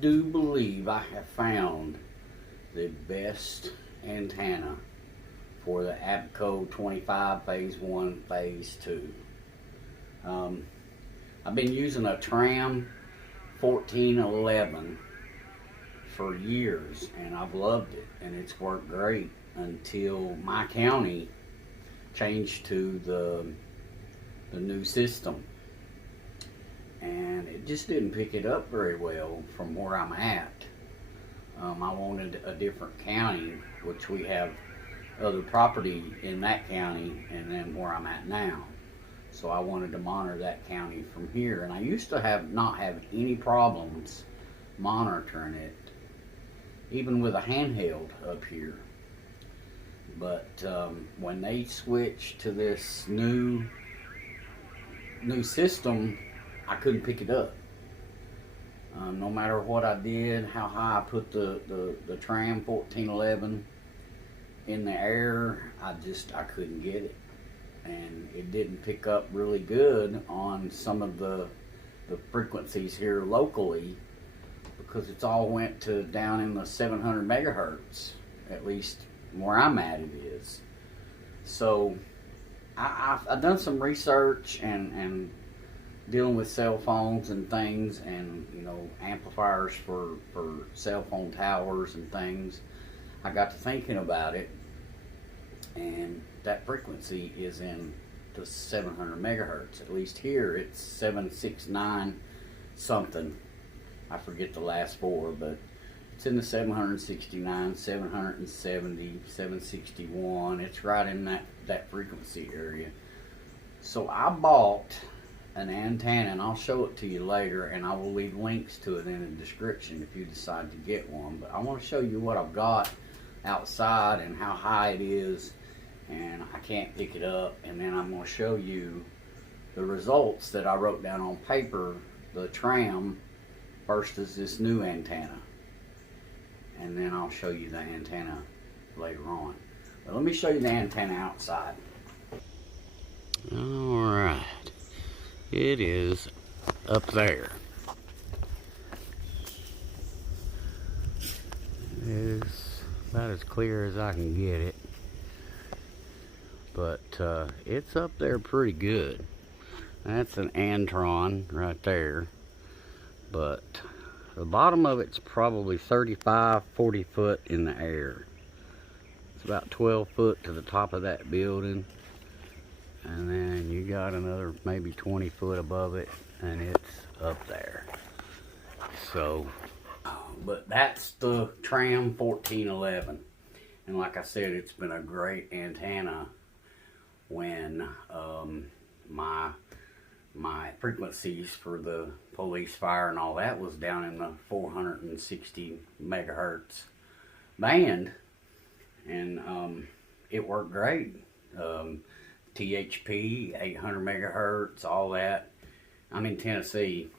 do believe I have found the best antenna for the Apco 25 phase 1 phase 2. I've been using a Tram 1411 for years and I've loved it, and it's worked great until my county changed to the new system, and it just didn't pick it up very well from where I'm at. I wanted a different county, which we have other property in that county and then where I'm at now. So I wanted to monitor that county from here, and I used to not have any problems monitoring it, even with a handheld up here. But when they switched to this new system, I couldn't pick it up. No matter what I did, how high I put the Tram 1411 in the air, I couldn't get it. And it didn't pick up really good on some of the frequencies here locally, because it's all went to down in the 700 megahertz, at least where I'm at it is. So I've done some research and dealing with cell phones and things, and amplifiers for cell phone towers and things. I got to thinking about it, and that frequency is in the 700 megahertz. At least here it's 769 something. I forget the last four, but it's in the 769, 770, 761. It's right in that frequency area. So I bought an antenna, and I'll show it to you later, and I will leave links to it in the description if you decide to get one. But I want to show you what I've got outside and how high it is, and I can't pick it up. And then I'm going to show you the results that I wrote down on paper. The Tram versus this new antenna, and then I'll show you the antenna later on. But let me show you the antenna outside. Alright, it is up there. It's about as clear as I can get it, but it's up there pretty good. That's an Antron right there, but the bottom of it's probably 35-40 foot in the air. It's about 12 foot to the top of that building, and then you got another maybe 20 foot above it, and it's up there. So, but that's the Tram 1411, and like I said, it's been a great antenna when my frequencies for the police, fire, and all that was down in the 460 megahertz band, and it worked great. THP, 800 megahertz, all that. I'm in Tennessee.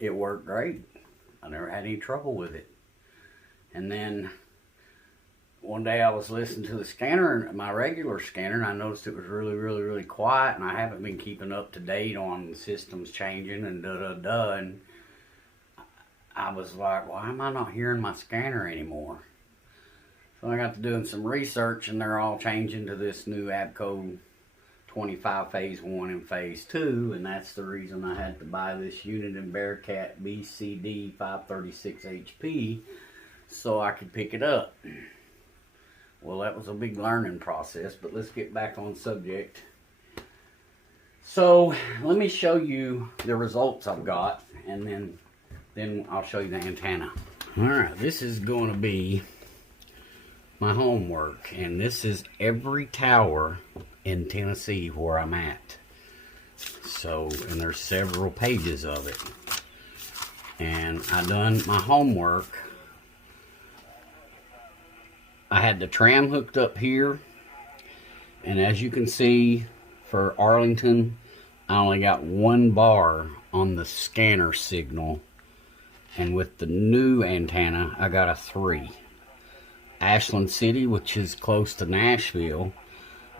It worked great. I never had any trouble with it. And then one day I was listening to the scanner, my regular scanner, and I noticed it was really quiet, and I haven't been keeping up to date on the systems changing and and I was like, why am I not hearing my scanner anymore? So I got to doing some research, and they're all changing to this new Apco 25 phase 1 and phase 2, and that's the reason I had to buy this unit in Bearcat BCD 536 HP so I could pick it up. Well, that was a big learning process, but let's get back on subject. So let me show you the results I've got, and then I'll show you the antenna. Alright, this is going to be my homework, and this is every tower in Tennessee where I'm at. So, and there's several pages of it. And I done my homework. I had the Tram hooked up here, and as you can see, for Arlington, I only got 1 bar on the scanner signal, and with the new antenna, I got a 3. Ashland City, which is close to Nashville,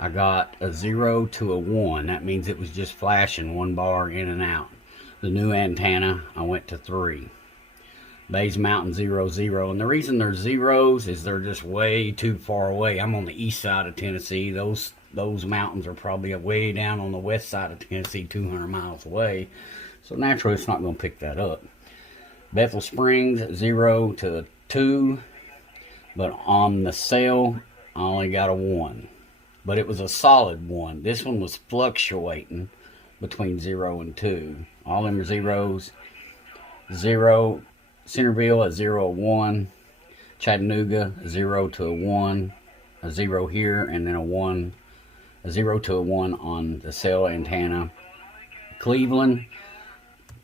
I got a 0 to a 1. That means it was just flashing 1 bar in and out. The new antenna, I went to 3. Bays Mountain 00. And the reason they're zeros is they're just way too far away. I'm on the east side of Tennessee. Those mountains are probably way down on the west side of Tennessee, 200 miles away. So naturally, it's not going to pick that up. Bethel Springs 0 to 2. But on the cell, I only got a 1. But it was a solid 1. This one was fluctuating between 0 and 2. All them are zeros. 0. Centerville a 0, a 1. Chattanooga a 0 to a 1. A 0 here, and then a 1. A 0 to a 1 on the cell antenna. Cleveland,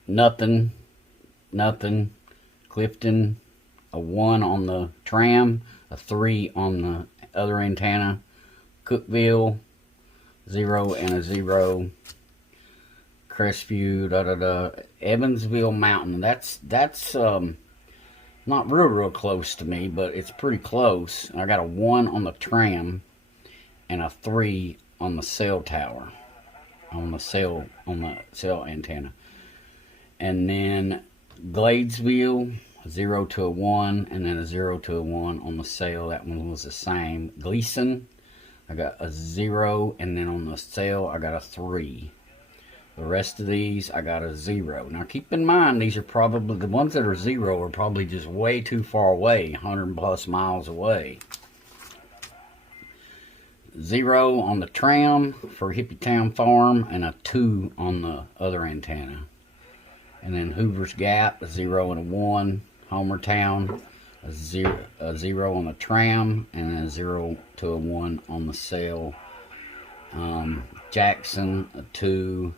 nothing. Clifton, a 1 on the tram, a 3 on the other antenna. Cookville, 0 and a 0. Crestview, Evansville Mountain. That's not real close to me, but it's pretty close. I got a 1 on the tram and a 3 on the cell tower, on the cell antenna. And then Gladesville, a 0 to a 1, and then a 0 to a 1 on the cell. That one was the same. Gleason, I got a 0, and then on the cell I got a 3. The rest of these, I got a 0. Now keep in mind, these are probably, the ones that are 0 are probably just way too far away, 100 plus miles away. 0 on the tram for Hippie Farm, and a 2 on the other antenna. And then Hoover's Gap, a 0 and a 1. Homertown, a 0 on the tram, and a 0 to a 1 on the cell. Jackson, a 2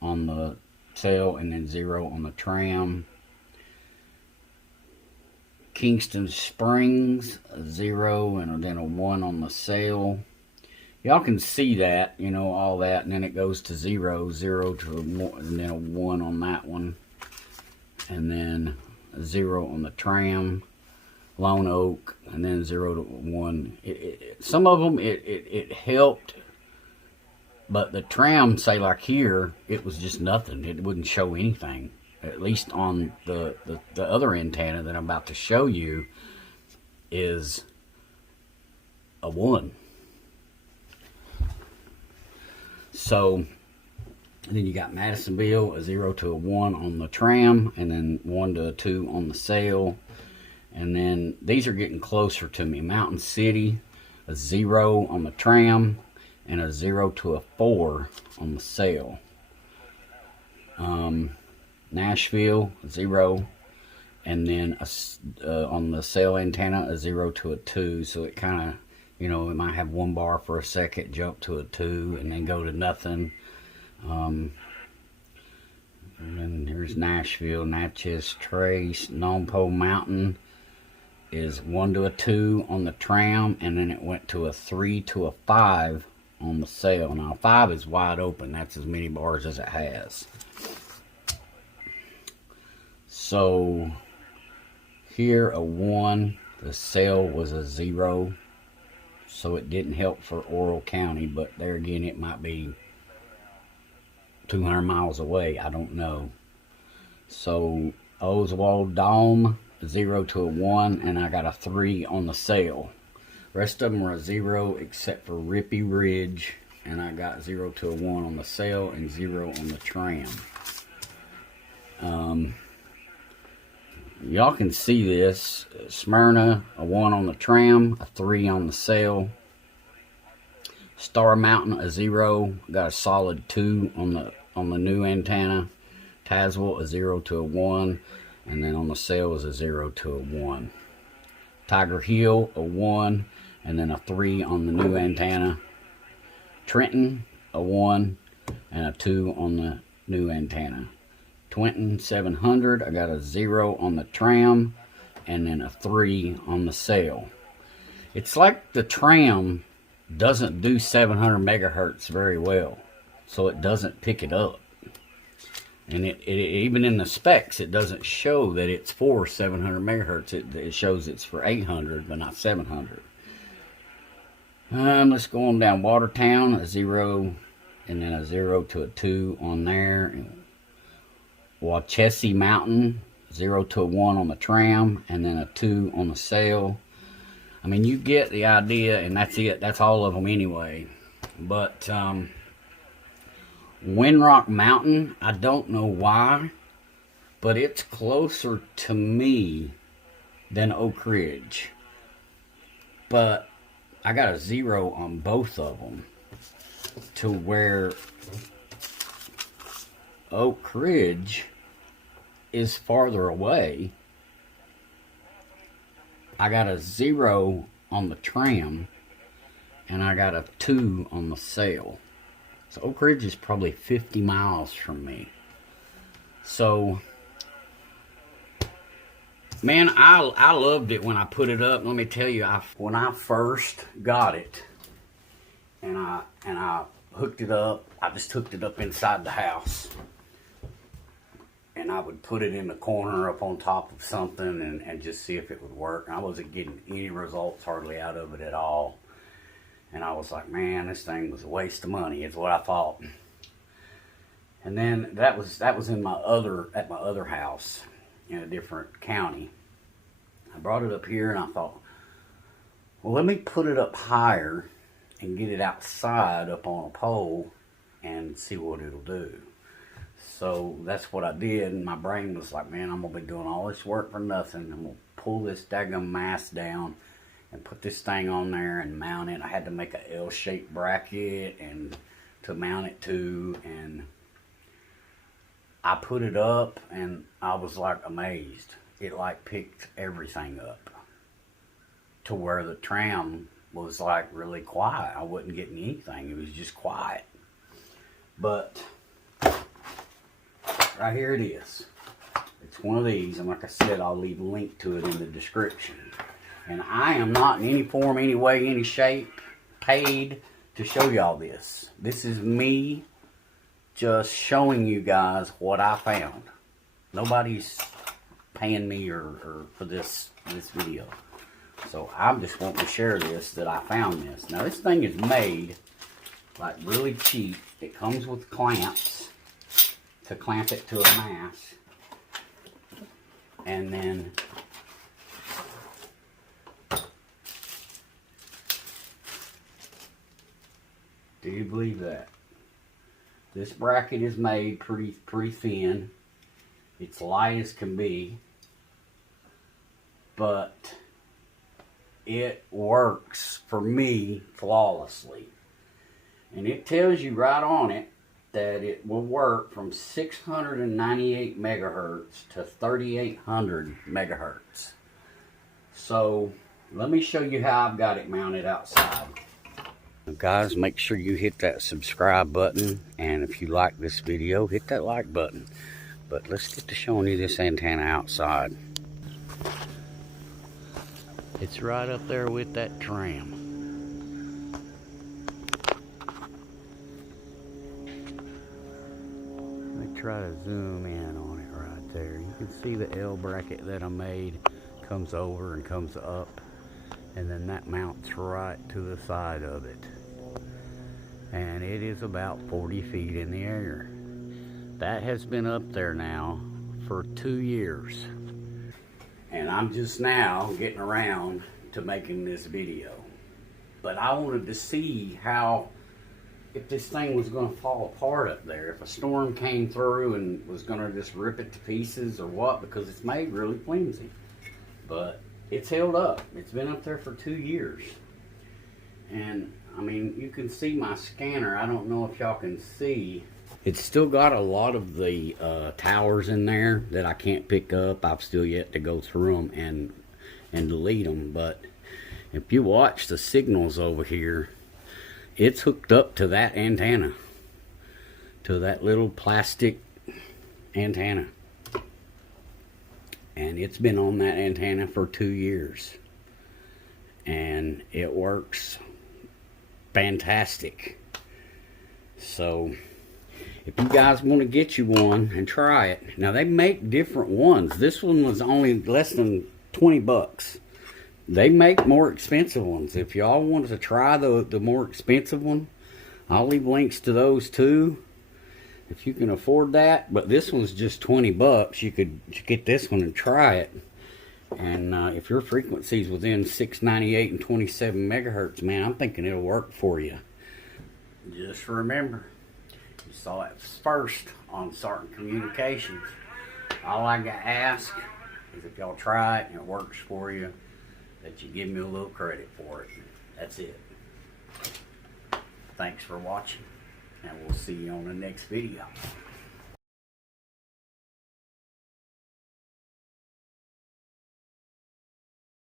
on the cell, and then 0 on the tram. Kingston Springs, a 0 and then a 1 on the cell. Y'all can see that, you know, all that, and then it goes to 0 to a 1, and then a 1 on that one, and then a 0 on the tram. Lone Oak, and then 0 to 1. Some of them it helped, but the tram, say like here, it was just nothing. It wouldn't show anything. At least on the other antenna that I'm about to show you is a 1. So then you got Madisonville, a 0 to a 1 on the tram, and then 1 to a 2 on the cell. And then these are getting closer to me. Mountain City, a 0 on the tram, and a 0 to a 4 on the cell. Nashville, a 0, and then on the cell antenna, a 0 to a 2. So it kind of, you know, it might have 1 bar for a second, jump to a 2, and then go to nothing. And then here's Nashville, Natchez, Trace, Nonpo Mountain is 1 to a 2 on the tram, and then it went to a 3 to a 5 on the cell. Now 5 is wide open. That's as many bars as it has. So here a 1, the cell was a 0, so it didn't help for Oral County, but there again it might be 200 miles away, I don't know. So Oswald Dome, 0 to a 1, and I got a 3 on the cell. Rest of them are a 0 except for Rippy Ridge, and I got 0 to a 1 on the cell and 0 on the tram. Y'all can see this. Smyrna, a 1 on the tram, a 3 on the cell. Star Mountain, a 0, got a solid 2 on the new antenna. Tazewell, a 0 to a 1, and then on the cell is a 0 to a 1. Tiger Hill, a 1, and then a 3 on the new antenna. Trenton, a 1, and a 2 on the new antenna. Twinton 700, I got a 0 on the tram, and then a 3 on the cell. It's like the tram doesn't do 700 megahertz very well, so it doesn't pick it up. And it even in the specs, it doesn't show that it's for 700 megahertz. It shows it's for 800, but not 700. Let's go on down. Watertown, a 0, and then a 0 to a 2 on there. Wachesi Mountain, 0 to a 1 on the tram, and then a 2 on the sail. I mean, you get the idea, and that's it. That's all of them anyway. But Windrock Mountain, I don't know why, but it's closer to me than Oak Ridge. But I got a 0 on both of them, to where Oak Ridge is farther away. I got a 0 on the tram, and I got a 2 on the sail. So Oak Ridge is probably 50 miles from me. So, man, I loved it when I put it up. Let me tell you, when I first got it, and I hooked it up, I just hooked it up inside the house. And I would put it in the corner up on top of something and just see if it would work. And I wasn't getting any results hardly out of it at all. And I was like, man, this thing was a waste of money, is what I thought. And then that was in my other house in a different county. I brought it up here and I thought, well, let me put it up higher and get it outside up on a pole and see what it'll do. So that's what I did, and my brain was like, man, I'm going to be doing all this work for nothing. I'm going to pull this daggum mast down and put this thing on there and mount it. I had to make a L-shaped bracket and to mount it to, and I put it up, and I was like amazed. It like picked everything up to where the tram was like really quiet. I wasn't getting anything. It was just quiet. But right here it is. It's one of these, and like I said, I'll leave a link to it in the description. And I am not in any form, any way, any shape paid to show y'all this. This is me just showing you guys what I found. Nobody's paying me or for this video. So I'm just wanting to share this, that I found this. Now this thing is made like really cheap. It comes with clamps to clamp it to a mast, and then do you believe that? This bracket is made pretty thin. It's light as can be, but it works for me flawlessly. And it tells you right on it that it will work from 698 megahertz to 3800 megahertz. So let me show you how I've got it mounted outside. Guys, make sure you hit that subscribe button, and if you like this video, hit that like button. But let's get to showing you this antenna outside. It's right up there with that tram. Try to zoom in on it right there. You can see the L bracket that I made comes over and comes up, and then that mounts right to the side of it, and it is about 40 feet in the air. That has been up there now for 2 years, and I'm just now getting around to making this video. But I wanted to see how, if this thing was going to fall apart up there, if a storm came through and was going to just rip it to pieces or what, because it's made really flimsy. But it's held up. It's been up there for 2 years. And, I mean, you can see my scanner. I don't know if y'all can see. It's still got a lot of the towers in there that I can't pick up. I've still yet to go through them and delete them. But if you watch the signals over here, it's hooked up to that antenna, to that little plastic antenna. And it's been on that antenna for 2 years. And it works fantastic. So if you guys want to get you one and try it. Now they make different ones. This one was only less than 20 bucks. They make more expensive ones. If y'all want to try the more expensive one, I'll leave links to those too. if you can afford that, but this one's just 20 bucks, you could get this one and try it. And if your frequency's within 698 and 27 megahertz, man, I'm thinking it'll work for you. Just remember, you saw it first on Sarton Communications. All I got to ask is if y'all try it and it works for you, that you give me a little credit for it. That's it. Thanks for watching, and we'll see you on the next video.